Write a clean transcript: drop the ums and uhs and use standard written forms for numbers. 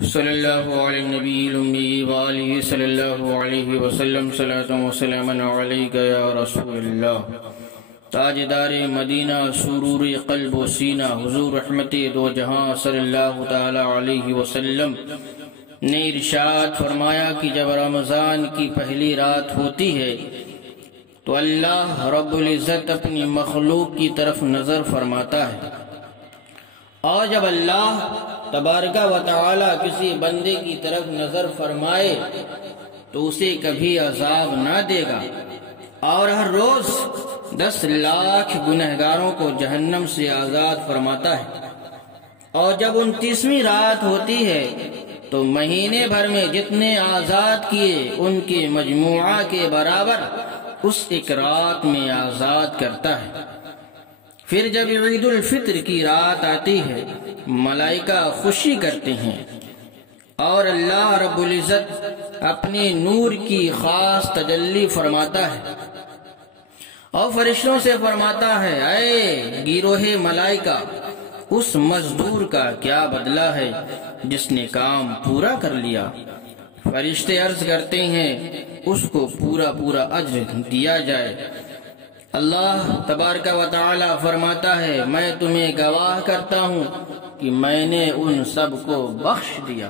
صلی اللہ علیہ نبی الامی وآلہ صلی اللہ علیہ وسلم صلاۃ و سلام علیک یا رسول اللہ۔ تاجدار مدینہ سرور قلب و سینہ حضور رحمت دو جہاں صلی اللہ تعالی علیہ وسلم نے ارشاد فرمایا کہ جب رمضان کی پہلی رات ہوتی ہے تو اللہ رب العزت اپنی مخلوق کی طرف نظر فرماتا ہے، اور جب اللہ تبارک و تعالی کسی بندے کی طرف نظر فرمائے تو اسے کبھی عذاب نہ دے گا، اور ہر روز 10 لاکھ گنہگاروں کو جہنم سے آزاد فرماتا ہے۔ اور جب 29ویں رات ہوتی ہے تو مہینے بھر میں جتنے آزاد کیے ان کے مجموعہ کے برابر اس ایک رات میں آزاد کرتا ہے۔ پھر جب عید الفطر کی رات آتی ہے ملائکہ خوشی کرتے ہیں، اور اللہ رب العزت اپنے نور کی خاص تجلی فرماتا ہے اور فرشتوں سے فرماتا ہے، اے گروہ ملائکہ، اس مزدور کا کیا بدلہ ہے جس نے کام پورا کر لیا؟ فرشتے عرض کرتے ہیں اس کو پورا اجر دیا جائے۔ اللہ تبارک و تعالی فرماتا ہے، میں تمہیں گواہ کرتا ہوں کہ میں نے ان سب کو بخش دیا۔